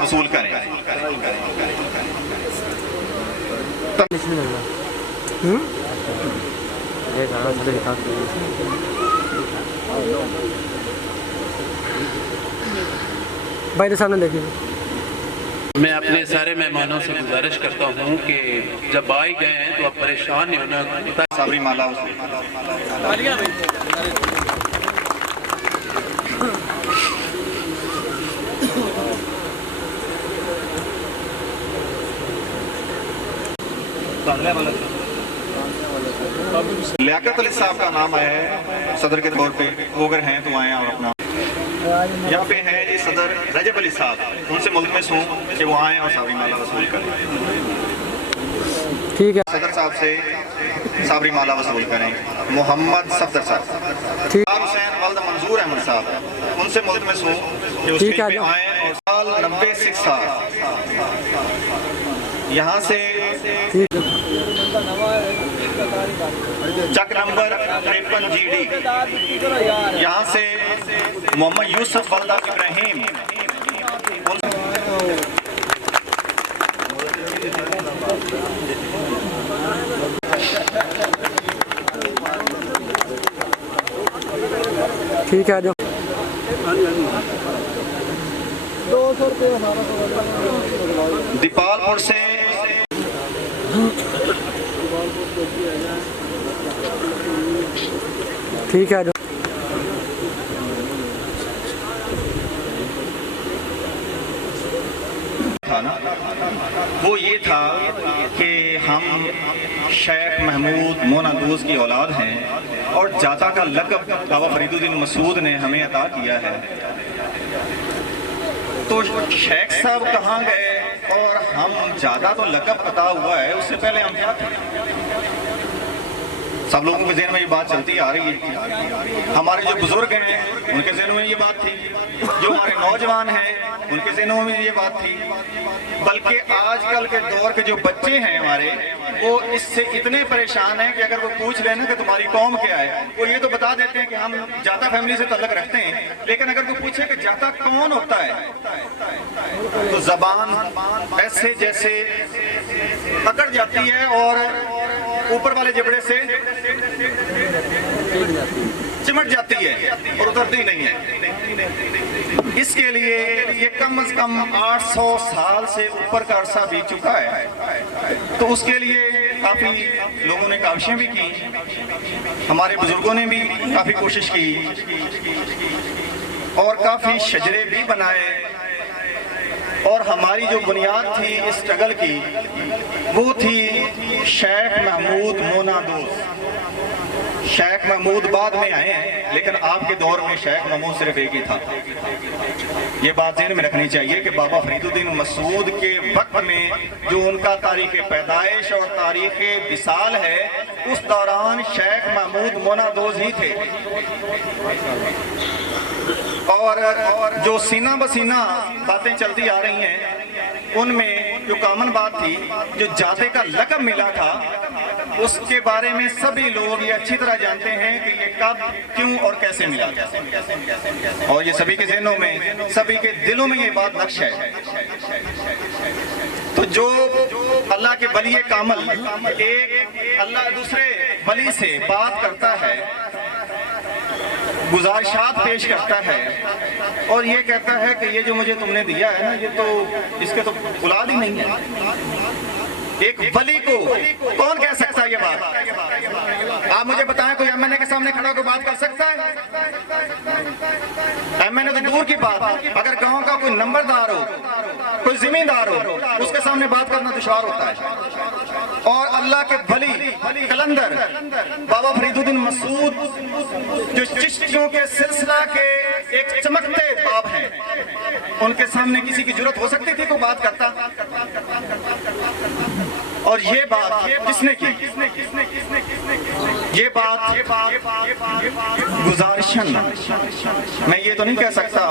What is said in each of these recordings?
वसूल करें। भाई के सामने देखिए। मैं अपने सारे मेहमानों से गुजारिश करता हूँ कि जब आ ही गए हैं तो आप परेशान नहीं होना। साबरी माला लियाकत अली साहब का नाम आया है सदर के तौर पे, वो अगर हैं तो आए और अपना। यहाँ पे है जी सदर रजब अली साहब, उनसे मुल्तमस हूँ कि वो आए और साबरी माला वसूल करें। ठीक है। सदर साहब से साबरी माला वसूल करें। मोहम्मद सफदर साहब, हुसैन वल्द मंजूर अहमद साहब, उनसे मुल्तमस हूँ कि उस पे आए और साल 90 सिक्सा यहाँ से चक नंबर 53 GD यहाँ से मोहम्मद यूसुफ वल्द इब्राहिम, ठीक है। जो 200 रुपये दीपालपुर से ठीक है। जो था ना, वो ये था कि हम शेख महमूद मोनादोज की औलाद हैं और जाता का लक़ब बाबा फरीदुद्दीन मसूद ने हमें अता किया है। तो शेख साहब कहाँ गए और हम ज़्यादा तो लक़ब अता हुआ है, उससे पहले हम क्या थे? सब लोगों के ज़हन में ये बात चलती आ रही है। हमारे जो बुजुर्ग हैं उनके ज़हनों में ये बात थी, जो हमारे नौजवान हैं उनके ज़हनों में ये बात थी, बल्कि आजकल के दौर के जो बच्चे हैं हमारे, वो इससे इतने परेशान हैं कि अगर वो पूछ लेना कि तुम्हारी कौम क्या है, वो ये तो बता देते हैं कि हम जाता फैमिली से ताल्लुक़ रखते हैं, लेकिन अगर वो पूछे कि जाता कौन होता है तो ज़बान ऐसे जैसे अकड़ जाती है और ऊपर वाले जबड़े से चिमट जाती है और उतरती नहीं है। इसके लिए ये कम से कम 800 साल से ऊपर का अरसा बीत चुका है। तो उसके लिए काफ़ी लोगों ने काविशें भी की, हमारे बुजुर्गों ने भी काफ़ी कोशिश की और काफ़ी शजरे भी बनाए। और हमारी जो बुनियाद थी इस स्ट्रगल की वो थी शेख महमूद मोनादोज। शेख महमूद बाद में आए हैं, लेकिन आपके दौर में शेख महमूद सिर्फ एक ही था। ये बात ध्यान में रखनी चाहिए कि बाबा फरीदुद्दीन मसूद के वक्त में जो उनका तारीख पैदाइश और तारीख विसाल है, उस दौरान शेख महमूद मोनादोज ही थे। और जो सीना बसीना बातें चलती आ रही हैं, उनमें जो कॉमन बात थी, जो जाते का लक़ब मिला था, उसके बारे में सभी लोग ये अच्छी तरह जानते हैं कि ये कब, क्यों और कैसे मिला। और ये सभी के ज़हनों में, सभी के दिलों में ये बात नक्श है। तो जो अल्लाह के वली कामल एक अल्लाह दूसरे वली से बात करता है, गुजारिशात पेश करता है और ये कहता है कि ये जो मुझे तुमने दिया है ना, ये तो इसके तो औलाद ही नहीं है। एक वली को कौन कह सकता है ये बात? आप मुझे बताएं, कोई एमएनए के सामने खड़ा होकर बात कर सकता है? एमएनए तो दूर की बात, अगर गांव का कोई नंबरदार हो, कोई जिम्मेदार हो, उसके सामने बात करना दुश्वार होता है। और अल्लाह के वली कलंदर बाबा फरीदुद्दीन मसूद जो चिश्तियों के सिलसिला के एक चमकते बाप हैं, उनके सामने किसी की जुर्रत हो सकती थी कोई बात करता? और ये बात किसने की? ये बात गुजारिशन, मैं ये तो नहीं कह सकता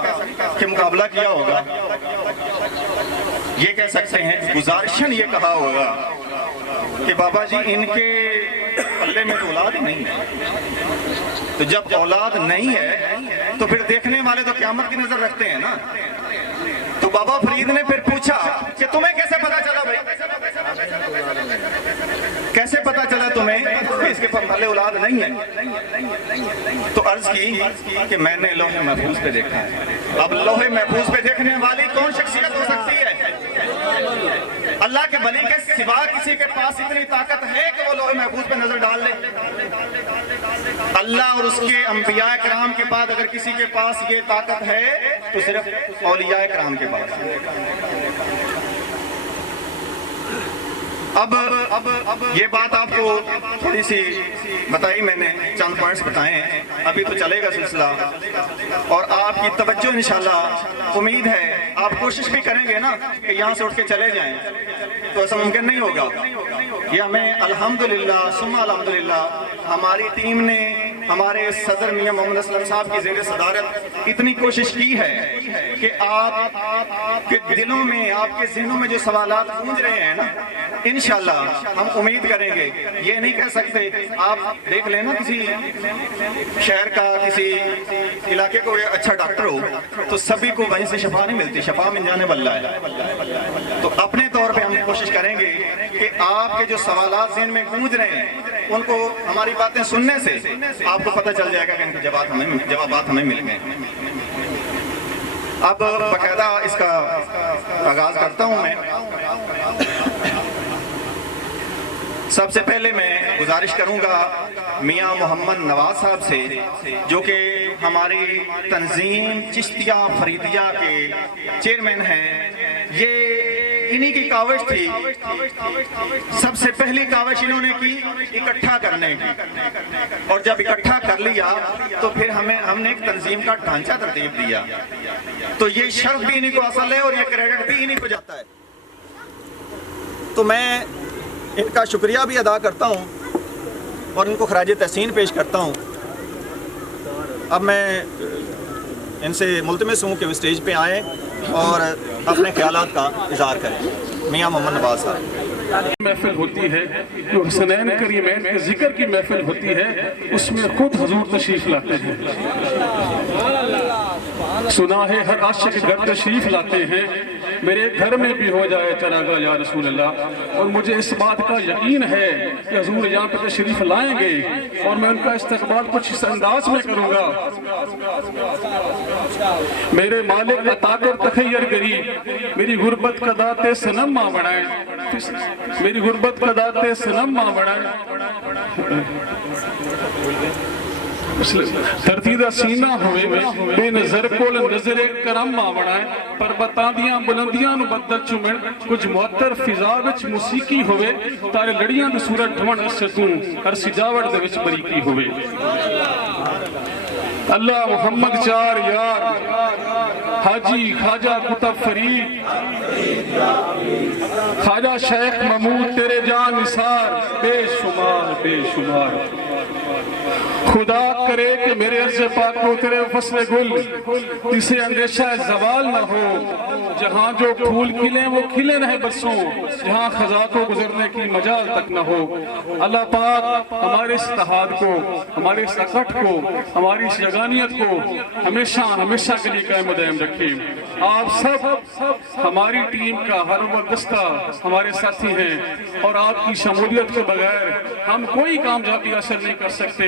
कि मुकाबला किया होगा, ये कह सकते हैं गुजारिशन ये कहा होगा कि बाबा जी इनके पल्ले में तो औलाद ही नहीं है। तो जब औलाद नहीं है तो फिर देखने वाले तो क़यामत की नजर रखते हैं ना। तो तो बाबा फरीद ने फिर पूछा कि तुम्हें कैसे पता चला भाई, कैसे पता चला तुम्हें कि इसके पहले औलाद नहीं है? तो अर्ज की कि मैंने लोहे महफूज पे देखा है। अब लोहे महफूज पे देखने वाली कौन शख्सियत हो सकती है? अल्लाह के वली के सिवा किसी के पास इतनी ताकत है कि वो लोहे महफूज पे नजर डाल ले? अल्लाह और उसके अंबिया कराम के बाद अगर किसी के पास ये ताकत है तो सिर्फ औलिया कराम के पास। अब ये बात आपको थोड़ी सी बताई मैंने, चंद पॉइंट्स बताए हैं, अभी तो चलेगा सिलसिला और आपकी तवज्जो इंशाल्लाह, उम्मीद है आप कोशिश भी करेंगे ना कि यहाँ से उठ के चले जाएं, तो ऐसा मुमकिन नहीं होगा। ये हमें अल्हम्दुलिल्लाह सुम्मा अल्हम्दुलिल्लाह हमारी टीम ने, हमारे सदर मियां मोहम्मद असलम साहब की ज़ेर सदारत इतनी कोशिश की है कि आपके दिलों में, आपके ज़हनों में जो सवालात गूंज रहे हैं ना, इंशाल्लाह हम उम्मीद करेंगे, ये नहीं कह सकते, आप देख लेना किसी शहर का, किसी इलाके को अच्छा डॉक्टर हो तो सभी को वहीं से शफा नहीं मिलती, शफा मिल जाने वाला है। तो अपने तौर पे हम कोशिश करेंगे कि आपके जो सवालात ज़हन में गूंज रहे हैं उनको हमारी बातें सुनने से आपको पता चल जाएगा कि इनके जवाबात हमें मिल गए। अब बाकायदा इसका आगाज करता हूं मैं। सबसे पहले मैं गुजारिश करूंगा मियां मोहम्मद नवाज साहब से, जो कि हमारी तंजीम चिश्तिया फरीदिया के चेयरमैन हैं। ये इन्हीं की काविश थी, सबसे पहली काविश इन्होंने की इकट्ठा करने की, और जब इकट्ठा कर लिया तो फिर हमने एक तंजीम का ढांचा तरतीब दिया। तो ये शर्फ भी इन्हीं को हासिल है और ये क्रेडिट भी इन्हीं को जाता है। तो मैं इनका शुक्रिया भी अदा करता हूँ और इनको खराज तहसीन पेश करता हूँ। अब मैं इनसे मुल्तमस हूँ कि वो स्टेज पे आएँ और अपने ख्यालात का इज़हार करें। मियां मोहम्मद नवाज साहब। महफिल होती है जो हुसनैन करीमैन के जिक्र की महफिल होती है, उसमें खुद हुजूर तशरीफ लाते हैं। सुना है हर आशिक घर तशरीफ लाते हैं, मेरे घर में भी हो जाए चरागा या रसूल अल्लाह। और मुझे इस बात का यकीन है कि हुजूर यहाँ पे तशरीफ लाएंगे और मैं उनका इस्तकबाल कुछ इस अंदाज में करूँगा। मेरे मालिक अता कर तखय्यर गरीब, मेरी गुर्बत का दाते सनम माँ बनाए, मेरी गुर्बत का दाते सनम माँ बनाए। तरतीदा सीना होवे बेनजर कोल नजरे करम मां बनाए, पर बतादियां बुलंदियां नु बदल चुमण कुछ मुअत्तर फिजा विच मौसीकी होवे, तारे लड़ियां दी सूरत ढवण असतू हर सजावट दे विच बरीकी होवे। अल्लाह मुहम्मद चार यार हाजी ख्वाजा कुतुब फरीद, ख्वाजा शेख महमूद तेरे जान निसार बेशुमार बेशुमार। खुदा करे कि मेरे अर्ज़ पाक को तेरे फसल गुल जिसे अंदेशा जवाल न हो, जहाँ जो फूल खिले वो खिले रहे बरसों, जहाँ खजा को गुजरने की मजाल तक न हो। अल्लाह पाक हमारे इस इत्तेहाद को, हमारे इस इकट्ठ को, हमारी इस यगानियत को हमेशा हमेशा के लिए कायम दायम रखे। आप सब हमारी टीम का हर वस्ता हमारे साथी हैं और आपकी शमूलियत के बगैर हम कोई कामयाबी हासिल नहीं कर सकते।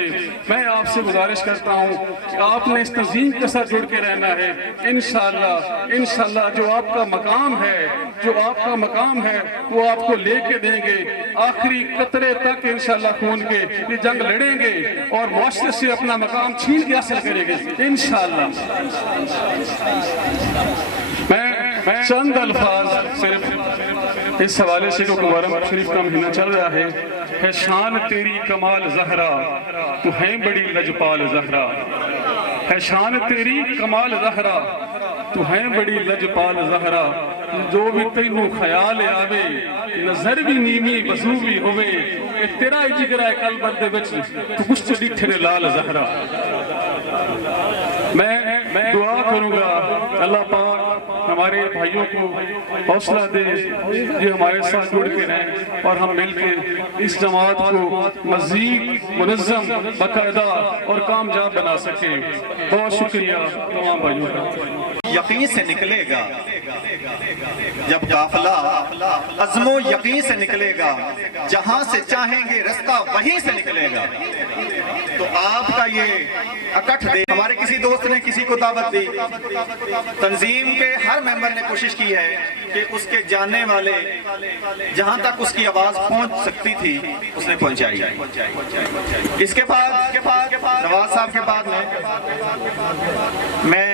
मैं आपसे गुजारिश करता हूँ कि आपने इस तंजीम के साथ जुड़ के रहना है। इंशाअल्लाह इंशाअल्लाह जो आपका मकाम है, जो आपका मकाम है वो आपको लेके देंगे आखिरी कतरे तक। इंशाअल्लाह खून के ये जंग लड़ेंगे और मुआशरे से अपना मकाम छीन के हासिल करेंगे इंशाअल्लाह। मैं चंद अल्फाज सिर्फ इस हवाले से, जो मुहर्रम शरीफ का महीना चल रहा है शान तेरी कमाल जहरा तू है बड़ी लजपाल जहरा, है शान तेरी कमाल जहरा तू है बड़ी लजपाल जहरा। जो भी तेनू ख्याल आवे नजर भी नीमी वजू भी होवे, तेरा ही जिगर है कल बंदे विच तू कुछ डिठे ने लाल जहरा। मैं दुआ करूंगा अल्लाह पाक हमारे भाइयों को हौसला दे, ये हमारे साथ जुड़ के रहें और हम मिलकर इस जमात को मज़ीद मुनज़्ज़म बाकायदा और कामयाब बना सकें। बहुत शुक्रिया तमाम भाइयों का। यकीन से निकलेगा जब काफिला अज़्मो यकीन से निकलेगा, जहां से चाहेंगे रास्ता वहीं से निकलेगा। तो आपका ये अकठ दे, हमारे किसी दोस्त ने किसी को दावत दी, तंजीम के हर मेंबर ने कोशिश की है कि उसके जानने वाले जहां तक उसकी आवाज पहुंच सकती थी उसने पहुंचाई। इसके बाद नवाज साहब के बाद मैं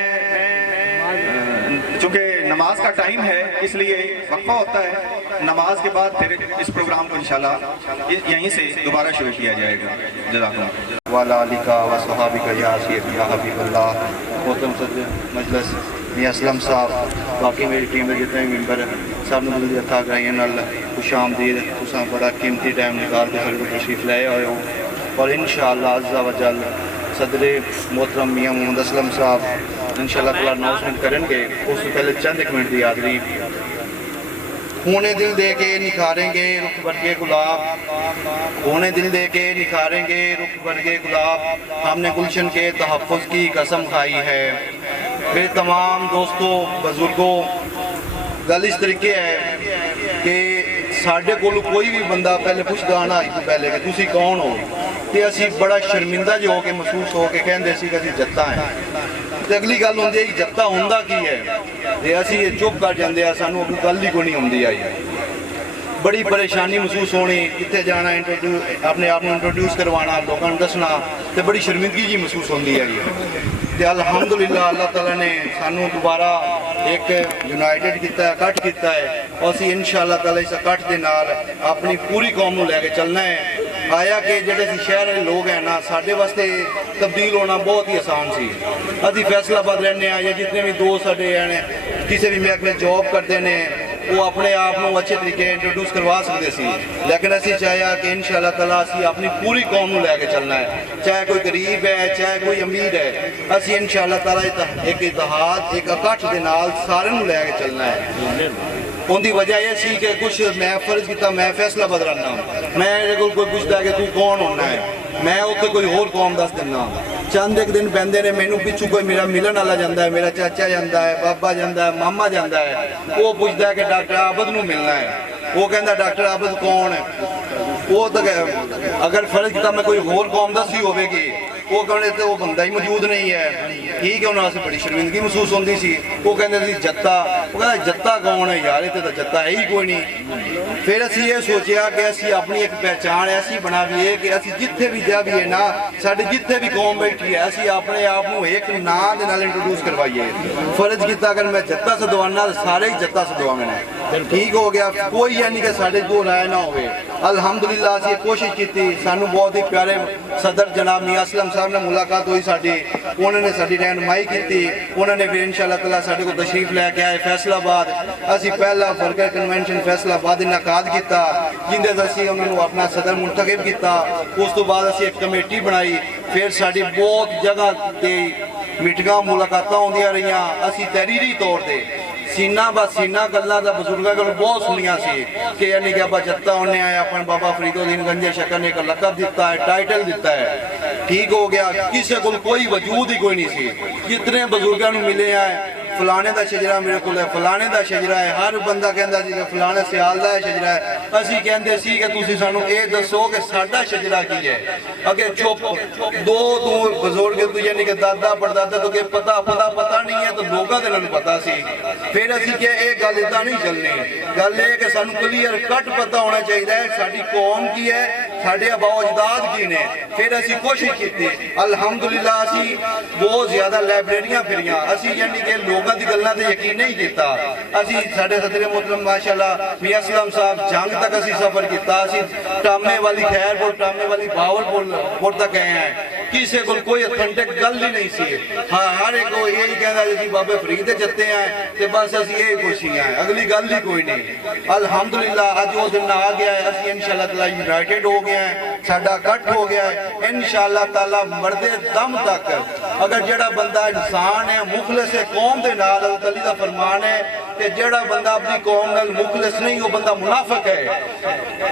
चूंकि नमाज का टाइम है इसलिए वक्फा होता है, नमाज के बाद फिर इस प्रोग्राम को इंशाल्लाह यहीं से दोबारा शुरू किया जाएगा। जज़ाकुमुल्लाह। वाला अलिका व सहाबिका या सैयद या हबीबल्लाह, मोहतरम सदर मजलिस मियां असलम साहब, बाकी मेरी टीम के जितने भी मेंबर सब ने दिल था गई नाल खुश आमदीद, तुसां बड़ा कीमती टाइम निकाल के सारे तशरीफ लाए आए हो। और इंशाअल्लाह अज़्ज़ा व जल सदर मोहतरम मियां मोहम्मद असलम साहब इंशाअल्लाह ताला अनाउंसमेंट करेंगे। उससे पहले चंद एक मिनट की हाज़री। खूने दिल दे के निखारेंगे रुख वर्गे गुलाब, खूने दिल दे के निखारेंगे रुख वर्गे गुलाब, हमने गुलशन के तहफ़्फ़ुज़ की कसम खाई है। मेरे तमाम दोस्तों बुजुर्गों, गल इस तरीके है कि साढ़े कोल कोई भी बंदा पहले पुछदा ना इस पहले कि तुसी कौन हो, तो असी बड़ा शर्मिंदा जो हो के महसूस हो के कहते सी कि असी जत्ता हैं। तो अगली गल होंदी है जत्ता होंदा की है, तो असी चुप कर जाते हैं, सानू कोई गल ही कोई नहीं होंदी आई। बड़ी परेशानी महसूस होनी, कितने जाना अपने आप को इंट्रोड्यूस करवाना, लोगों को दसना, तो बड़ी शर्मिंदगी जी महसूस होती है। तो अल्हम्दुलिल्लाह अल्लाह ताला ने सानू दोबारा एक यूनाइटेड किया, इकट्ठ किया है, और असी इंशाअल्लाह ताला इस इकट्ठ के नाल अपनी पूरी कौम को लैके चलना है। आया कि जेडे शहर के लोग हैं ना, साढ़े वास्ते तब्दील होना बहुत ही आसान सी। अभी फैसलाबाद रहने या जितने भी दोस्त साढ़े हैं किसी भी महकमे जॉब करते हैं, वो अपने आप को अच्छे तरीके इंट्रोड्यूस करवा सकते सी, लेकिन असी चाहे कि इंशाअल्लाह ताला असी अपनी पूरी कौम को लैके चलना है, चाहे कोई गरीब है चाहे कोई अमीर है। असी इंशाअल्लाह ताला एक इतिहाद एक इकट्ठ के नाल सारे को लैके चलना है। उनकी वजह यह सी कि कुछ मैं फर्ज किया, मैं फैसला बदलाना, मैं कोई पूछता कि तू कौन होना है, मैं उत्थे कोई होर कौम दस दिना। चंद एक दिन पैंदे ने मैनू पिछू कोई मेरा मिलन वाला जाता है, मेरा चाचा जाता है, बाबा जाता है, मामा जाता है, वो पूछता है कि डॉक्टर आबद नू मिलना है। वो कहता डॉक्टर आबद कौन है, वो तो अगर फर्ज किया मैं कोई होर कौम दसी होगी, वो कहने तो वो बंदा ही मौजूद नहीं है। ठीक है, उन्होंने बड़ी शर्मिंदगी महसूस होती सी। वो कहते सी जत्ता, वो कहता जत्ता कौन है यार, इतने तो जत्ता है ही कोई नहीं। फिर असी ये सोचा कि असी अपनी एक पहचान ऐसी बनाइए कि असी जिथे भी जाइए ना, साढ़े जिथे भी कौम बैठी है, असी अपने आप को एक नाम के नाल इंट्रोड्यूस करवाइए। फर्ज किया अगर मैं जत्ता सदवाना तो सारे ही जत्ता सदवाने, ठीक हो गया, कोई यानी कि साढ़े दो राय ना हो। अल्हम्दुलिल्लाह असी कोशिश की, सानू बहुत ही प्यारे सदर जनाब मियां असलम साहब ने मुलाकात हुई साडी, उन्होंने साडी रहनुमाई की, उन्होंने फिर इंशाअल्लाह ताला साडे को तशरीफ लैके आए फैसलाबाद। असी पहला वर्कर कन्वेंशन फैसलाबाद इनकाद किया, जिंदे असी उन्होंने अपना सदर मुंतखब किया। उस तो बाद असी एक कमेटी बनाई, फिर साडी बहुत जगह की मीटिंगां मुलाकातां होंदियां रहियां। असी तहरीरी तौर पर सीना ब सीना गल्लां दा बजुर्गां कोल बहुत सुनिया सी कि यानी कि अब्बा जत्ता होने आए, अपन बाबा फरीदुद्दीन गंजे शक्कर ने एक लकब दिता है, टाइटल दिता है, ठीक हो गया। किसी को कोई वजूद ही कोई नहीं सी। जितने बुजुर्गों को मिले हैं, फलाने का शजरा मेरे को है, फलाने का शजरा है, हर बंदा कहता सी फलाने सियाल का शजरा है। असी कहते सी कि तुसी सानू ये दसो कि साडा शजरा की है। अगे चुप दो तू बुजुर्ग तू यानी कि दादा परदादा तो पता पता पता नहीं है, तो लोगों को इन्होंने पता सी। फिर असी कि ये गल इदा नहीं चलनी, गल ये कि सानू क्लीयर कट पता होना चाहिए साडी कौम की है, साडे अबाओ अजदाद की ने। फिर असी कोशिश की, अल्हम्दुलिल्लाह असी बहुत ज्यादा लाइब्रेरियां फिरियां, असी यानी कि लोगों की गल्लां ते यकीन नहीं किया। असी साडे सदर मोहतरम माशाअल्लाह मियां असलम साहब जंग तक असी सफर किया, असी टामे वाली खैरपुर, टामे वाली बावलपुर तक गए हैं। किसी को कोई ऑथेंटिक गल ही नहीं सी। हाँ, हर एक को यही कहता जी बाबे फरीद जत्ते हैं, तो बस असी यही कुछ ही हैं, अगली गल ही कोई नहीं। अल्हम्दुलिल्लाह अज वो दिन आ गया है, असी इंशाअल्लाह ताला यूनाइटेड हो गए हैं, साडा इकट्ठ हो गया है। इंशाअल्लाह ताला मरदे दम तक अगर जड़ा बंदा इंसान है, मुखलिस है कौम के नाल, अली दा फरमान है کہ جڑا بندہ اپنی قوم نال مخلص نہیں وہ بندہ منافق ہے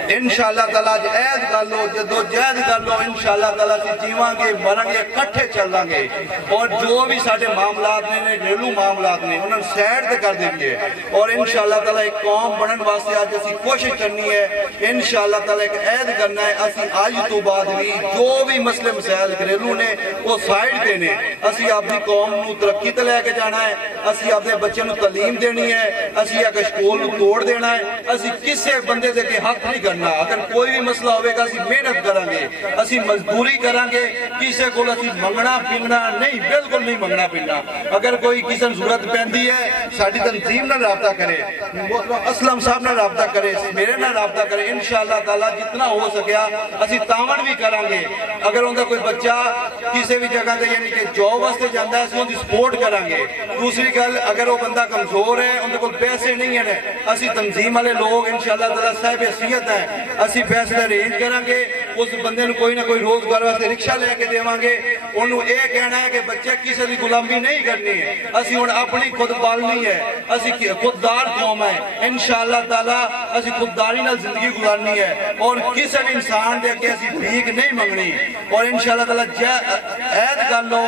انشاءاللہ تعالیٰ عید کر لو جدو جہد کر لو انشاءاللہ تعالیٰ جیواں گے مرن گے کٹھے چلیں گے اور جو بھی سارے معاملات نے گھریلو معاملات نے انہوں نے سیڈ تے کر دیں گے اور انشاءاللہ تعالیٰ ایک قوم بنن واسطے آج اسی کوشش کرنی ہے انشاءاللہ تعالیٰ ایک عید کرنا ہے اسی آج تو بعد بھی جو بھی مسئلے مسائل گھریلو نے وہ سائڈ دینے اسی اپنی قوم نو ترقی تے لے کے جانا ہے اسی اپنے بچے نو تعلیم دینی ہے اسی اگر سکول نو توڑ دینا ہے اسی کسے بندے دے کے حق نہیں کرنا اگر کوئی بھی مسئلہ ہوئے گا اسی محنت کریں گے اسی مزدوری کریں گے کسے کو اسی منگنا پھرنا نہیں بالکل نہیں منگنا پھرنا اگر کوئی کسی ضرورت پہندی ہے ساڑھی تنظیم نہ رابطہ کرے اسلم صاحب نہ رابطہ کرے میرے نہ رابطہ کرے انشاءاللہ تعالیٰ جتنا ہو سکیا اسی تاون بھی کریں گے اگر ان کا کوئی بچہ کسی بھی جگہ دے یعنی کہ جاب واسطے جاندہ ہے اسی ان کی سپورٹ کریں گے دوسری گل اگر وہ بندہ کمزور ہے ان کو پیسے نہیں ہیں اسی تنظیم والے لوگ انشاءاللہ تعالیٰ صاحب حیثیت ہیں اسی پیسے ارینج کریں گے اس بندے نے کوئی نہ کوئی روزگار واسطے رکشہ لے کے دیواں گے انہوں یہ کہنا ہے کہ بچے کسی کی غلامی نہیں کرنی ہے اسی ان اپنی خود پالنی ہے اسی خوددار قوم ہے انشاءاللہ تعالیٰ اسی خودداری نال زندگی گزارنی ہے اور کسی انسان دے کے اسی بھیک نہیں منگنی اور انشاءاللہ تعالیٰ عید کر لو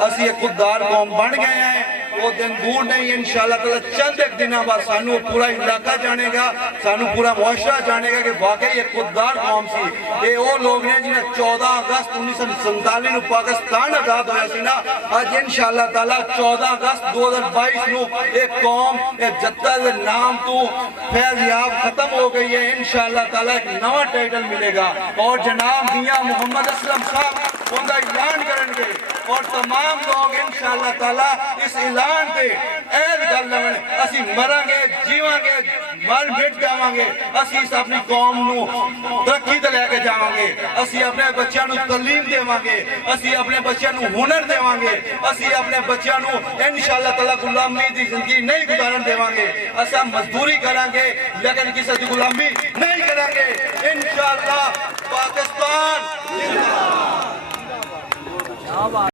اسی ایک خوددار قوم بن گئے ہیں وہ دن دور نہیں انشاءاللہ تعالیٰ چند ایک دنوں بعد سانو پورا علاقہ جانے گا سانو پورا معاشرہ جانے گا کہ واقعی ایک خوددار قوم سی یہ وہ لوگ نے جنہیں 14 اگست 1947 نو پاکستان آزاد ہویا سی نا آج انشاءاللہ تعالیٰ 14 اگست 2022 نو ایک قوم ایک جدہ دے نام تو فیضیاب ختم ہو گئی ہے انشاءاللہ تعالیٰ ایک نوا ٹائٹل ملے گا اور جناب میاں محمد اسلم صاحب ان کا اعلان کریں گے اور تمام لوگ انشاءاللہ تعالیٰ اس اعلان پہ عید کر لیں اسی مریں گے جیواں گے مر مٹ جاواں گے اسی اس اپنی قوم نو ترقی تے لے کے جاواں گے اسی اپنے بچیاں نو تعلیم دیواں گے اسی اپنے بچیاں نو ہنر دیواں گے اسی اپنے بچیاں نو انشاءاللہ تعالیٰ غلامی دی زندگی نہیں گزارن دیواں گے اسا مزدوری کریں گے لیکن کسی دی غلامی نہیں کریں گے انشاءاللہ پاکستان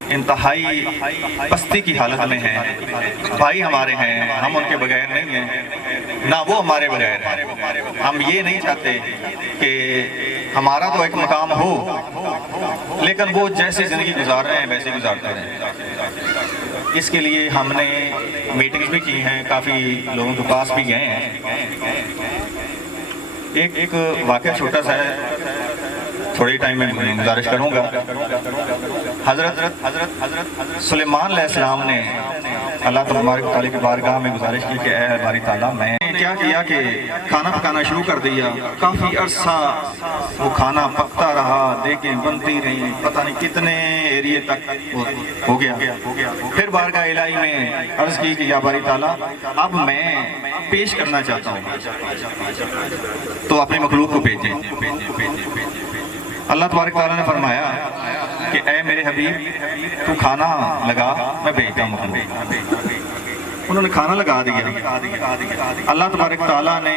انتہائی پستی کی حالت میں ہیں بھائی ہمارے ہیں ہم ان کے بغیر نہیں ہیں نہ وہ ہمارے بغیر ہیں ہم یہ نہیں چاہتے کہ ہمارا تو ایک مقام ہو لیکن وہ جیسے زندگی گزار رہے ہیں ویسے گزارتے رہیں اس کے لیے ہم نے میٹنگز بھی کی ہیں کافی لوگوں کے پاس بھی گئے ہیں ایک واقعہ چھوٹا سا ہے تھوڑی ٹائم میں گزارش کروں گا حضرت سلیمان علیہ السلام نے اللہ تبارک و تعالیٰ کی بارگاہ میں گزارش کی کہ اے باری تعالیٰ میں کیا کیا کہ کھانا پکانا شروع کر دیا کافی عرصہ وہ کھانا پکتا رہا دیکھیں بنتی رہی پتہ نہیں کتنے ایریے تک ہو گیا پھر بارگاہ الہی میں عرض کی کہ یا باری تعالیٰ اب میں پیش کرنا چاہتا ہوں تو اپنی مخلوق کو بھیجیں اللہ تبارک تعالیٰ نے فرمایا کہ اے میرے حبیب تو کھانا لگا میں بھیجتا ہوں انہوں نے کھانا لگا دیا اللہ تبارک تعالیٰ نے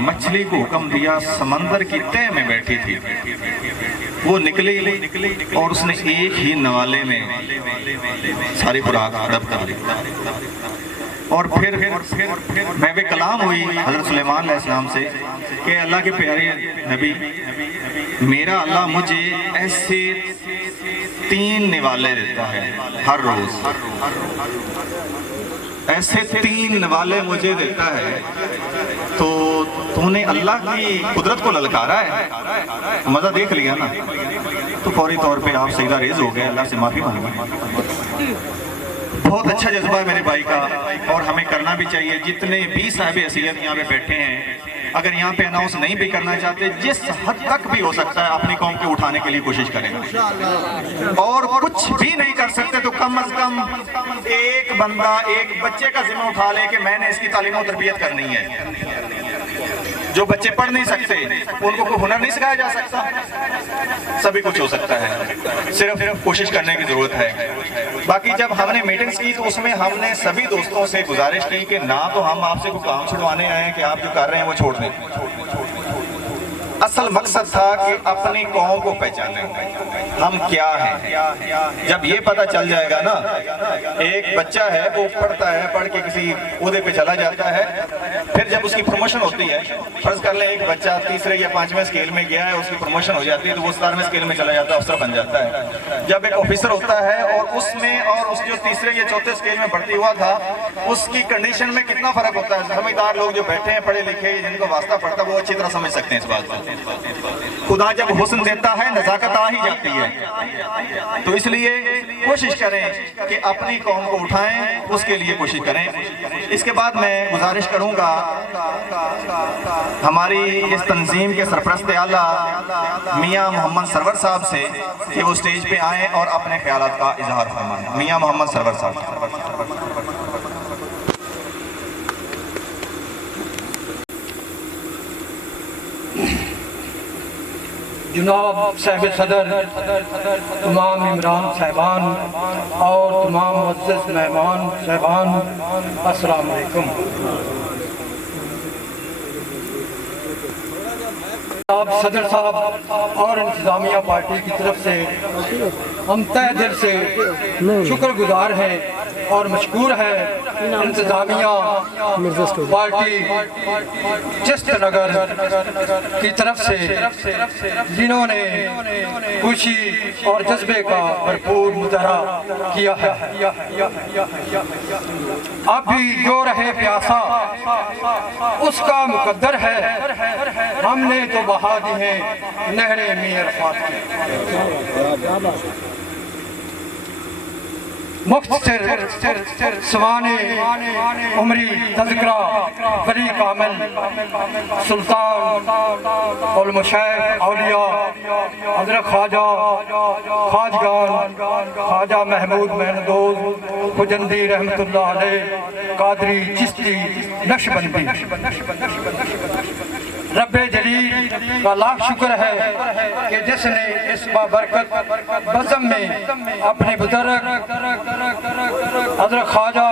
مچھلی کو حکم دیا سمندر کی تہہ میں بیٹھی تھی وہ نکلی اور اس نے ایک ہی نوالے میں ساری خوراک ڈب کر دی اور پھر محو کلام ہوئی حضرت سلیمان علیہ السلام سے کہ اللہ کے پیارے نبی میرا اللہ مجھے ایسے 3 نوالے دیتا ہے ہر روز ایسے 3 نوالے مجھے دیتا ہے تو نے اللہ کی قدرت کو للکارا ہے مزہ دیکھ لیا نا تو فوری طور پہ آپ سجدہ ریز ہو گئے اللہ سے معافی مانگی بہت اچھا جذبہ ہے میرے بھائی کا اور ہمیں کرنا بھی چاہیے جتنے بھی صاحب حیثیت یہاں پہ بیٹھے ہیں اگر یہاں پہ اناؤنس نہیں بھی کرنا چاہتے جس حد تک بھی ہو سکتا ہے اپنی قوم کو اٹھانے کے لیے کوشش کریں اور کچھ بھی نہیں کر سکتے تو کم از کم ایک بندہ ایک بچے کا ذمہ اٹھا لے کہ میں نے اس کی تعلیم و تربیت کرنی ہے جو بچے پڑھ نہیں سکتے ان کو کوئی ہنر نہیں سکھایا جا سکتا سبھی کچھ ہو سکتا ہے صرف کوشش کرنے کی ضرورت ہے باقی جب ہم نے میٹنگز کی تو اس میں ہم نے سبھی دوستوں سے گزارش کی کہ نہ تو ہم آپ سے کوئی کام چھڑوانے آئے ہیں کہ آپ جو کر رہے ہیں وہ چھوڑ دیں اصل مقصد تھا کہ اپنی قوم کو پہچانیں ہم کیا ہیں. جب یہ پتہ چل جائے گا نا, ایک بچہ ہے وہ پڑھتا ہے, پڑھ کے کسی عہدے پہ چلا جاتا ہے, پھر جب اس کی پروموشن ہوتی ہے, فرض کر لیں ایک بچہ تیسرے یا 5ویں اسکیل میں گیا ہے, اس کی پروموشن ہو جاتی ہے تو وہ 17ویں اسکیل میں چلا جاتا ہے, افسر بن جاتا ہے. جب ایک آفیسر ہوتا ہے اور اس میں اور اس جو تیسرے یا چوتھے اسکیل میں بھرتی ہوا تھا, اس کی کنڈیشن میں کتنا فرق ہوتا ہے. سمجھدار لوگ جو بیٹھے ہیں پڑھے لکھے جن کو واسطہ پڑھتا ہے وہ اچھی طرح سمجھ سکتے ہیں اس بات کو. خدا جب حسن دیتا ہے نزاکت آ ہی جاتی ہے. تو اس لیے کوشش کریں کہ اپنی قوم کو اٹھائیں, اس کے لیے کوشش کریں. اس کے بعد میں گزارش کروں گا ہماری اس تنظیم کے سرپرست اعلیٰ میاں محمد سرور صاحب سے کہ وہ سٹیج پہ آئیں اور اپنے خیالات کا اظہار فرمائیں. میاں محمد سرور صاحب. جناب صاحب صدر, تمام عمران صاحبان اور تمام معزز مہمان صاحبان, السلام علیکم. جناب صدر صاحب اور انتظامیہ پارٹی کی طرف سے ہم تہ دل سے شکر گزار ہیں اور مشکور ہے انتظامیہ پارٹی چست نگر کی طرف سے جنہوں نے خوشی اور جذبے کا بھرپور مظاہرہ کیا ہے. اب بھی جو رہے پیاسا اس کا مقدر ہے, ہم نے تو بہا دی ہیں نہریں می عرفات کی. مختصر سوانے عمری تذکرہ ولی کامل سلطان المشائخ اولیاء حضرت خواجہ خواجگان خواجہ محمود مہندوز خجندی رحمت اللہ علیہ قادری چشتی نقشبندی. رب جلیل کا لاکھ شکر ہے کہ جس نے اس بابرکت بزم میں اپنے بزرگ حضرت خواجہ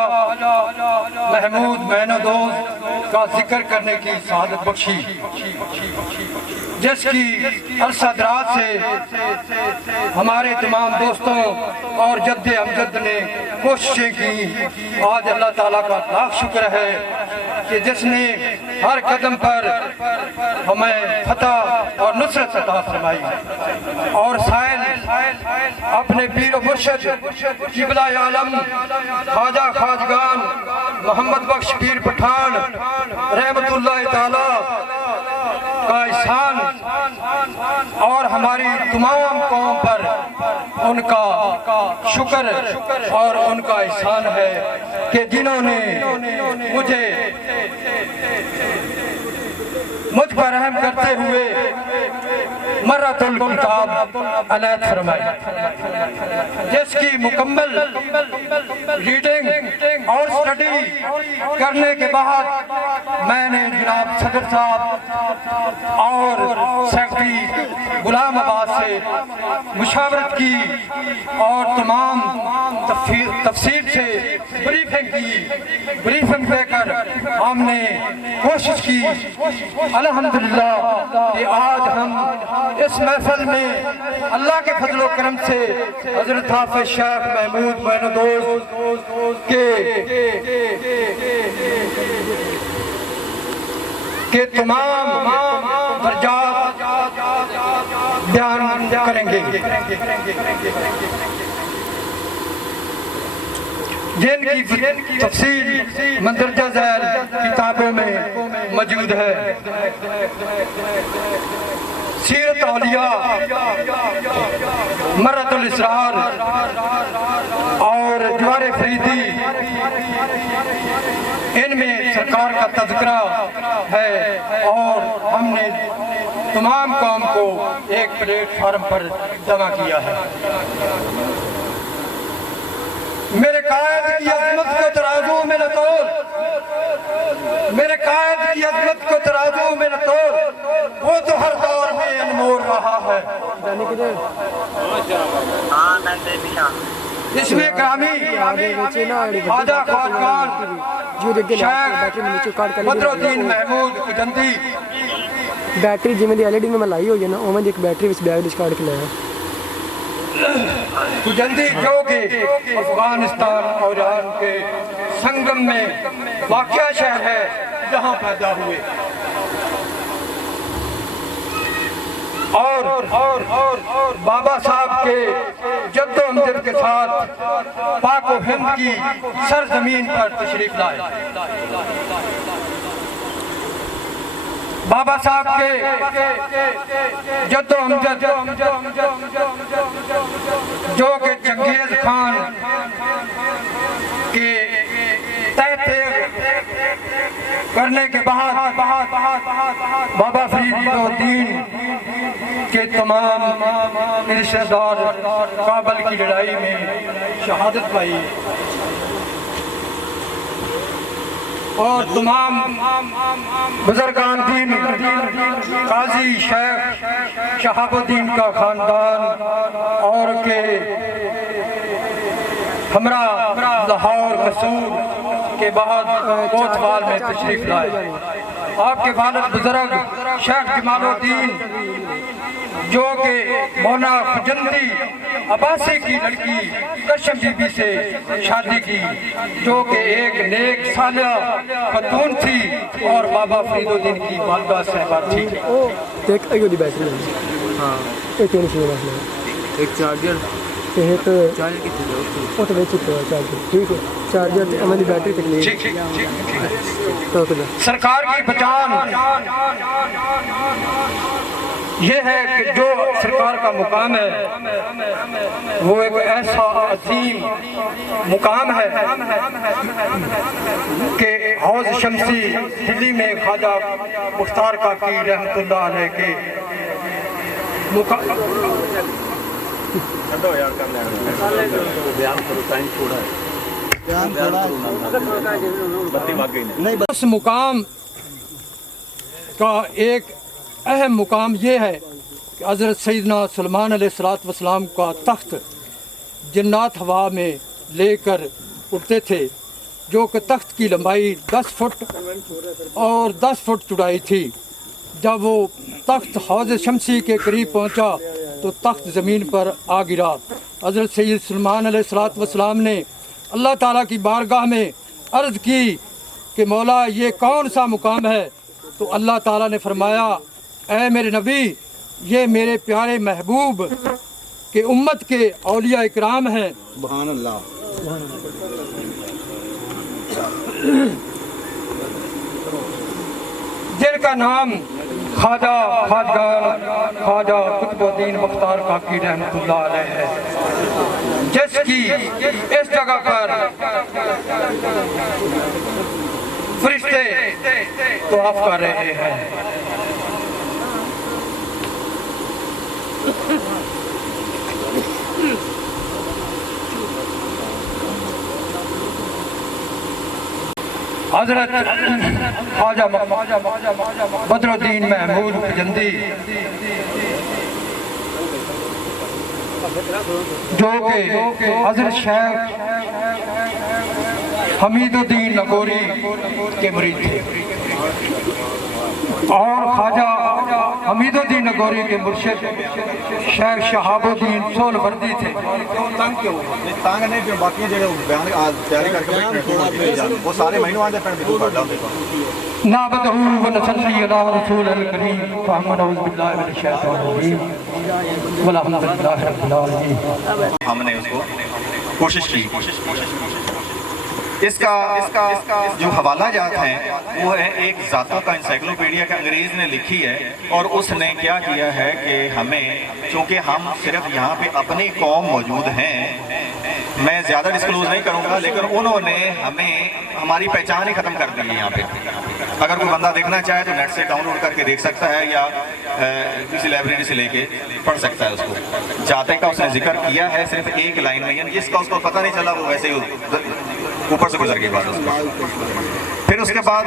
محمود مہندوز کا ذکر کرنے کی سعادت بخشی, جس کی عرصہ دراز سے ہمارے تمام دوستوں اور جد امجد نے کوششیں کی. آج اللہ تعالیٰ کا لاکھ شکر ہے کہ جس نے ہر قدم پر ہمیں فتح اور نصرت عطا فرمائی. اور سائل اپنے پیر و مرشد قبلہ عالم خواجہ خواجگان محمد بخش پیر پٹھان رحمت اللہ تعالی کا احسان اور ہماری تمام قوم پر ان کا شکر اور ان کا احسان ہے کہ جنہوں نے مجھ پر رحم کرتے ہوئے مرۃ الکتاب عنایت فرمائی, جس کی مکمل ریڈنگ اور سٹڈی کرنے کے بعد میں نے جناب صدر صاحب اور سیکٹری غلام عباس سے مشاورت کی اور تمام تفصیل سے بریفنگ دے کر ہم نے کوشش کی. الحمدللہ کہ آج ہم اس محفل میں اللہ کے فضل و کرم سے حضرت حافظ شیخ محمود مہندوز کے تمام درجات بیان کریں گے, جن کی تفصیل مندرجہ ذیل کتابوں میں موجود ہے. سیرت اولیاء, مرۃ الاسرار اور جوار فریدی, ان میں سرکار کا تذکرہ ہے اور ہم نے تمام قوم کو ایک پلیٹ فارم پر جمع کیا ہے. میرے قائد کی عظمت کو ترازو میں نہ تول, میرے قائد کی عظمت کو ترازو میں نہ تول, وہ تو ہر دور میں انمول رہا ہے. اس میں گرامی خواجہ خواجگان شیخ بدر الدین محمود خجندی बैटरी जिमें दी LED में मैं लाई हुई है ना उमें दी एक बैटरी विच बैग डिस्कार्ड के लाया गुजंदी जो कि अफगानिस्तान और ईरान के संगम में वाक़या शहर है जहाँ पैदा हुए और बाबा साहब के जद्दोजहद के साथ पाक व हिंद की सरजमीन पर तशरीफ लाए। बाबा साहब के जद्दोजहद जो कि चंगेज खान के तहत करने के बाद बाबा फरीदुद्दीन के तमाम रिश्तेदार काबल की लड़ाई में शहादत पाई और तमाम बुजुर्गान दीन काजी शेख शहाबुद्दीन का खानदान और के हमरा लाहौर कसूर के बाद कोतवाल में तशरीफ लाए। आपके वालिद बुजुर्ग शेख जमालुद्दीन जो कि मौला खुजंदी अब्बासी की लड़की कशम बीबी से शादी की जो कि एक नेक सालिया खतून थी और बाबा फरीदुद्दीन की वालिदा साहिबा थी। एक दी बैटरी हाँ एक तीन सी बस एक चार्जर एक चार्जर कितने वो तो बेच चुके हैं चार्जर ठीक है चार्जर हमारी बैटरी तक नहीं तो सरकार की पहचान ये है कि जो सरकार का मुकाम है वो एक ऐसा अजीम मुकाम है कि हौज शमसी दिल्ली में ख्वाजा मुख्तार काकी रहमतुल्लाह अलैह के उस मुकाम का एक अहम मुकाम ये है कि हज़रत सैयदना सुलेमान अलैहिस्सलाम का तख्त जन्नत हवा में लेकर उठते थे जो कि तख्त की लंबाई 10 फुट और 10 फुट चौड़ाई थी। जब वो तख्त हौज़ शमसी के करीब पहुंचा तो तख्त ज़मीन पर आ गिरा। हज़रत सैयद सुलेमान अलैहिस्सलाम ने अल्लाह ताला की बारगाह में अर्ज़ की कि मौला ये कौन सा मुकाम है? तो अल्लाह ताला ने फरमाया ऐ मेरे नबी ये मेरे प्यारे महबूब के उम्मत के औलिया इकराम हैं। सुभान अल्लाह। जिनका नाम ख्वाजा कुतुबुद्दीन मुख्तार काकी रहमतुल्लाह अलैह है, जिसकी इस जगह पर फरिश्ते तवाफ कर रहे हैं। हजरत ख्वाजा बदरुद्दीन महमूद खुजंदी जो कि हजरत शेख हमीदुद्दीन नगोरी के मुरीद थे और ख्वाजा हमीदुद्दीन नगोरी के मुर्शिद शेख शहाबुद्दीन सोहलवर्दी थे। तंग नहीं जो बाकी जगह बयान तैयारी करके वो सारे महीनों आने पर बिल्कुल पढ़ डालते नाबदहू व नसल्ली अला रसूलिल करीम फहम्मद बिल्लाहि मिनश शैतानिर रजीम वल्हम्दुलिल्लाहि रब्बिल आलमीन। हमने उसको कोशिश की। इसका जो हवाला जात है वो है एक ज़ातों का इंसाइक्लोपीडिया का अंग्रेज़ ने लिखी है और उसने क्या किया है कि हमें चूँकि हम सिर्फ यहाँ पे अपनी कौम मौजूद हैं, मैं ज़्यादा डिस्क्लोज नहीं करूँगा, लेकिन उन्होंने हमें हमारी पहचान ही ख़त्म कर दी है यहाँ पे। अगर कोई बंदा देखना चाहे तो नेट से डाउनलोड करके देख सकता है या किसी लाइब्रेरी से लेके पढ़ सकता है उसको। जाते का उसने जिक्र किया है सिर्फ एक लाइन में, यानी जिसका उसको पता नहीं चला वो वैसे ही ऊपर से गुजर गई बात उसको। फिर उसके बाद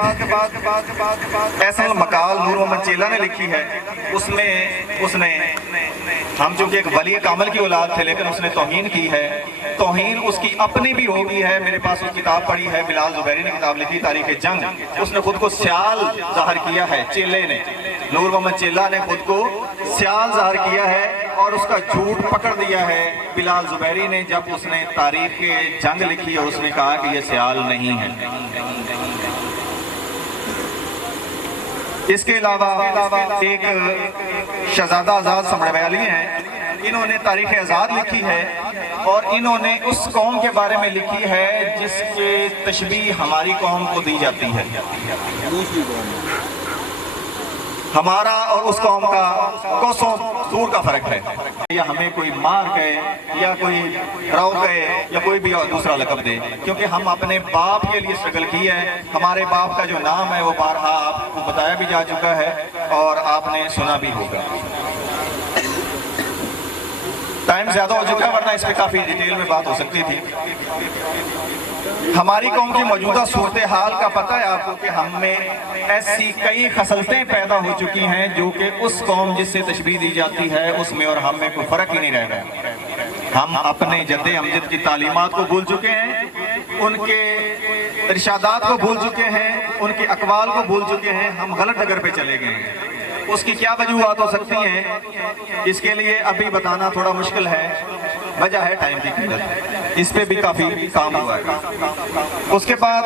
ऐसा मकाल नूर मोहम्मद चेला ने लिखी है, उसने हम चूँकि एक वली कामल की औलाद थे लेकिन उसने तौहीन की है। तौहीन उसकी अपनी भी हो गई है। मेरे पास वो किताब पढ़ी है, बिलाल जुबैरी ने किताब लिखी तारीख जंग, उसने खुद को सियाल जाहिर किया है चेले ने। नूर मोहम्मद चिल्ला ने खुद को सियाल ज़ाहिर किया है और उसका झूठ पकड़ दिया है बिलाल ज़ुबैरी ने, जब उसने तारीख जंग लिखी और उसने कहा कि ये सियाल नहीं है। इसके अलावा एक शहजादा आज़ाद समड़वैली हैं, इन्होंने तारीख आज़ाद लिखी है और इन्होंने उस कौम के बारे में लिखी है जिसके तशबीह हमारी कौम को दी जाती है। हमारा और उस कौम का कोसों दूर का फर्क है। या हमें कोई मार कहे या कोई राव कहे या कोई भी दूसरा लक़ब दे, क्योंकि हम अपने बाप के लिए स्ट्रगल किया है। हमारे बाप का जो नाम है वो बारहा आपको बताया भी जा चुका है और आपने सुना भी होगा। टाइम ज़्यादा हो चुका, वरना इस पर काफ़ी डिटेल में बात हो सकती थी। हमारी कौम की मौजूदा सूरत हाल का पता है आपको कि हम में ऐसी कई खसलतें पैदा हो चुकी हैं जो कि उस कौम जिससे तशबीह दी जाती है उसमें और हम में कोई फ़र्क ही नहीं रह गया। हम अपने जद्दे अमजद की तालीमात को भूल चुके हैं, उनके इरशादात को भूल चुके हैं, उनके अक़वाल को भूल चुके हैं। हम गलत डगर पे चले गए हैं। उसकी क्या वजूहात हो सकती हैं, इसके लिए अभी बताना थोड़ा मुश्किल है। वजह है टाइम की किल्लत, इस पे भी काफ़ी काम हुआ है। उसके बाद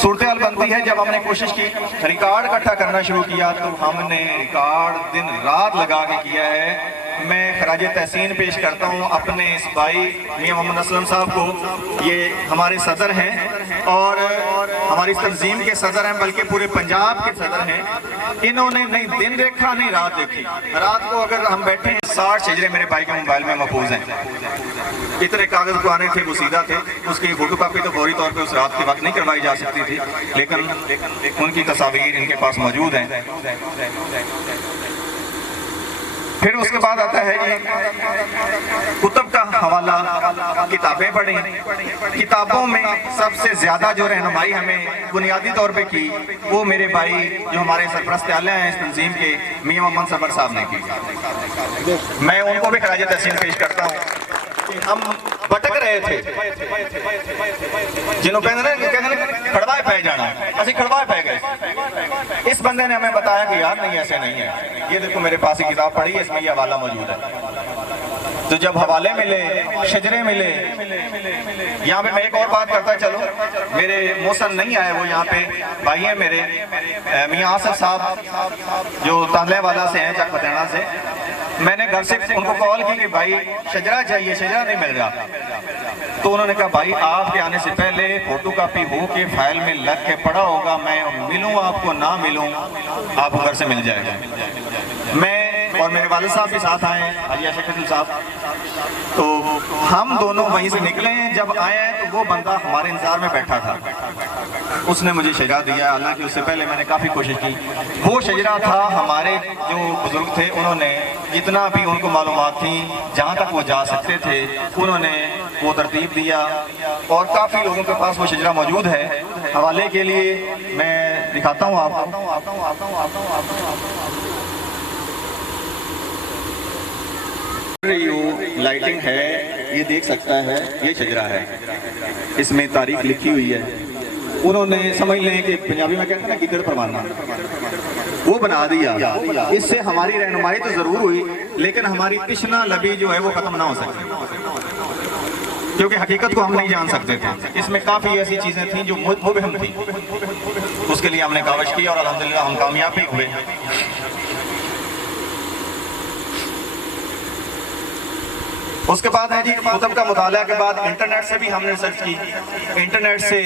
सूरत हाल बनती है जब हमने कोशिश की रिकॉर्ड इकट्ठा करना शुरू किया, तो हमने रिकॉर्ड दिन रात लगा के किया है। मैं खराज तहसीन पेश करता हूँ अपने इस भाई मियां मोहम्मद असलम साहब को। ये हमारे सदर हैं और हमारी तंजीम के सदर हैं, बल्कि पूरे पंजाब के सदर हैं। इन्होंने नहीं दिन देखा नहीं रात देखी। रात को अगर हम बैठे हैं 60 शजरे मेरे भाई के मोबाइल में महफूज हैं। इतने कागज पुराने थे, वो सीधा थे, उसकी फोटो कापी तो फौरी तौर पे उस रात के वक्त नहीं करवाई जा सकती थी, लेकिन उनकी तस्वीर इनके पास मौजूद हैं। फिर उसके बाद आता है जी कुतुब का हवाला, किताबें पढ़ी। किताबों में सबसे ज़्यादा जो रहनुमाई हमें बुनियादी तौर पे की वो मेरे भाई जो हमारे सरपरस्त आला हैं इस तंजीम के मियां मोहम्मद सफर साहब ने की। मैं उनको भी खराज तहसीन पेश करता हूँ कि हम भटक रहे थे, जिन्होंने खड़वाए पै जाना, असि खड़वाए पै गए। इस बंदे ने हमें बताया कि यार नहीं, ऐसे नहीं है। ये देखो मेरे पास ही किताब पढ़ी है, इसमें ये हवाला मौजूद है। तो जब हवाले मिले, शजरे मिले, यहाँ पे मैं एक और बात करता चलो, मेरे मोहसन नहीं आए, वो यहाँ पे भाई हैं मेरे मियां आसिफ साहब जो ताले वाला से हैं, चक पटाना से। मैंने घर से उनको कॉल की कि भाई शजरा चाहिए, शजरा नहीं मिल रहा। तो उन्होंने कहा भाई आपके आने से पहले फोटो कापी हो के फाइल में लग के पड़ा होगा, मैं मिलूँ आपको ना मिलूँ आपको घर से मिल जाएगा। मैं और मेरे वालिद साहब भी साथ आए, हाजी शकील साहब। तो हम दोनों वहीं से निकले हैं। जब आए तो वो बंदा हमारे इंतजार में बैठा था, उसने मुझे शजरा दिया। हालांकि उससे पहले मैंने काफ़ी कोशिश की। वो शजरा था हमारे जो बुजुर्ग थे, उन्होंने जितना भी उनको मालूमात थी, जहाँ तक वो जा सकते थे, उन्होंने वो तरतीब दिया और काफ़ी लोगों के पास वो शजरा मौजूद है। हवाले के लिए मैं दिखाता हूँ आपको। लाइटिंग है, ये देख सकता है, ये शजरा है, इसमें तारीख लिखी हुई है। उन्होंने समझ लें कि पंजाबी में कहते हैं ना गिदड़ परवाना, वो बना दिया। इससे हमारी रहनुमाई तो जरूर हुई, लेकिन हमारी तिश्ना लबी जो है वो खत्म ना हो सके, क्योंकि हकीकत को हम नहीं जान सकते थे। इसमें काफ़ी ऐसी चीज़ें थी जो मुबहम थी। उसके लिए हमने कावश की और अल्हम्दुलिल्लाह हम कामयाब भी हुए। उसके बाद है जी कुतुब का मुताला के बाद इंटरनेट से भी हमने रिसर्च की। इंटरनेट से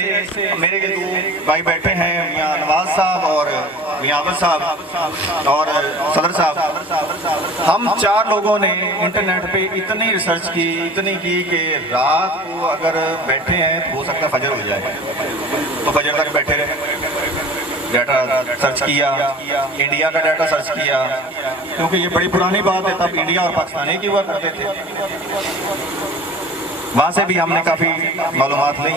मेरे दो भाई बैठे हैं, मियां नवाज साहब और मियां आबिद साहब और सदर साहब। हम 4 लोगों ने इंटरनेट पे इतनी रिसर्च की, इतनी की कि रात को अगर बैठे हैं तो हो सकता है फजर हो जाए, तो फजर तक बैठे रहे। डाटा सर्च किया, इंडिया का डाटा सर्च किया, क्योंकि ये बड़ी पुरानी बात है, तब इंडिया और पाकिस्तान एक ही हुआ करते थे। वहाँ से भी हमने काफ़ी मालूमात ली।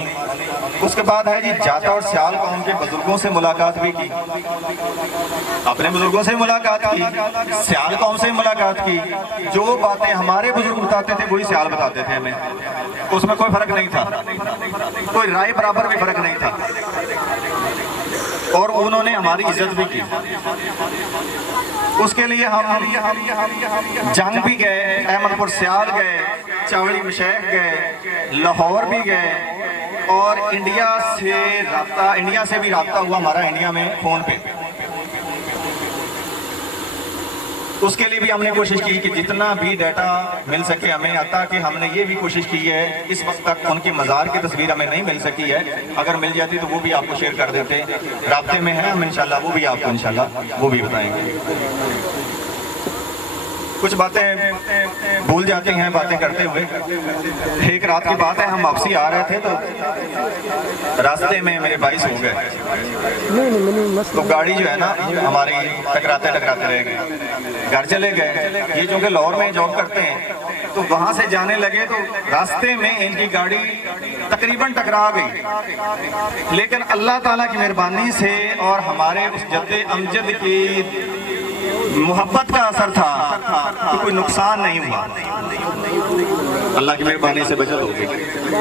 उसके बाद है जी जाता और सियाल कौम के बुजुर्गों से मुलाकात भी की, अपने बुजुर्गों से मुलाकात की, सियाल कौम से मुलाकात की। जो बातें हमारे बुजुर्ग बताते थे वही सियाल बताते थे हमें, उसमें कोई फ़र्क नहीं था, कोई राय बराबर भी फ़र्क नहीं था। اور انہوں نے ہماری عزت بھی کی. اس کے لیے ہم جنگ بھی گئے, احمد پور سیال گئے, چاوڑی مشیخ گئے, لاہور بھی گئے, اور انڈیا سے بھی رابطہ ہوا ہمارا انڈیا میں فون پہ. اس کے لیے بھی ہم نے کوشش کی کہ جتنا بھی ڈیٹا مل سکے ہمیں, حتیٰ کہ ہم نے یہ بھی کوشش کی ہے, اس وقت تک ان کی مزار کی تصویر ہمیں نہیں مل سکی ہے, اگر مل جاتی تو وہ بھی آپ کو شیئر کر دیتے. رابطے میں ہیں ہم انشاءاللہ, وہ بھی آپ کو انشاءاللہ وہ بھی بتائیں گے. کچھ باتیں بھول جاتے ہیں باتیں کرتے ہوئے. ایک رات کی بات ہے, ہم واپسی آ رہے تھے تو راستے میں میرے بھائی سو گئے, تو گاڑی جو ہے نا ہماری ٹکراتے رہ گئی. گھر چلے گئے, یہ چونکہ لاہور میں جاب کرتے ہیں تو وہاں سے جانے لگے تو راستے میں ان کی گاڑی تقریباً ٹکرا گئی, لیکن اللہ تعالیٰ کی مہربانی سے اور ہمارے اس جد امجد کی محبت کا اثر تھا تو کوئی نقصان نہیں ہوا. اللہ کی مہربانی سے بچت ہو گئی.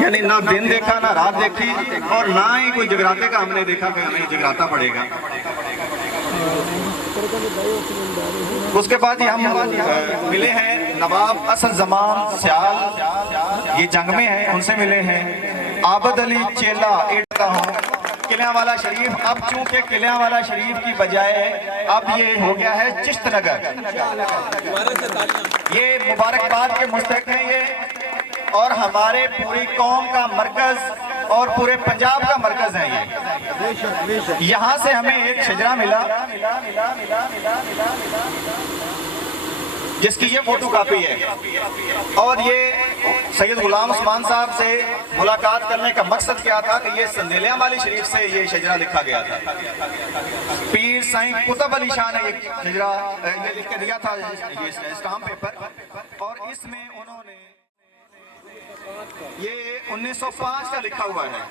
یعنی نہ دن دیکھا نہ رات دیکھی, اور نہ ہی کوئی جگراتے کا ہم نے دیکھا کہ ہمیں جگراتا پڑے گا. اس کے بعد ہم ملے ہیں نواب اسد زمان سیال, یہ جنگ میں ہیں, ان سے ملے ہیں. عابد علی چیلا ایڈتا ہوں, قلعہ والا شریف. اب چونکہ قلعہ والا شریف کی بجائے اب یہ ہو گیا ہے چشت نگر, یہ مبارکباد کے مستحق ہیں یہ, اور ہمارے پوری قوم کا مرکز اور پورے پنجاب کا مرکز ہے یہ. یہاں سے ہمیں ایک شجرہ ملا جس کی یہ فوٹو کاپی ہے, اور یہ سید غلام عثمان صاحب سے ملاقات کرنے کا مقصد کیا تھا کہ یہ سندیلیاں والی شریف سے یہ شجرہ لکھا گیا تھا. پیر سائیں قطب علی شاہ نے یہ شجرہ یہ لکھ کے دیا تھا, یہ اسٹامپ پیپر, اور اس میں انہوں نے یہ 1905 کا لکھا ہوا ہے.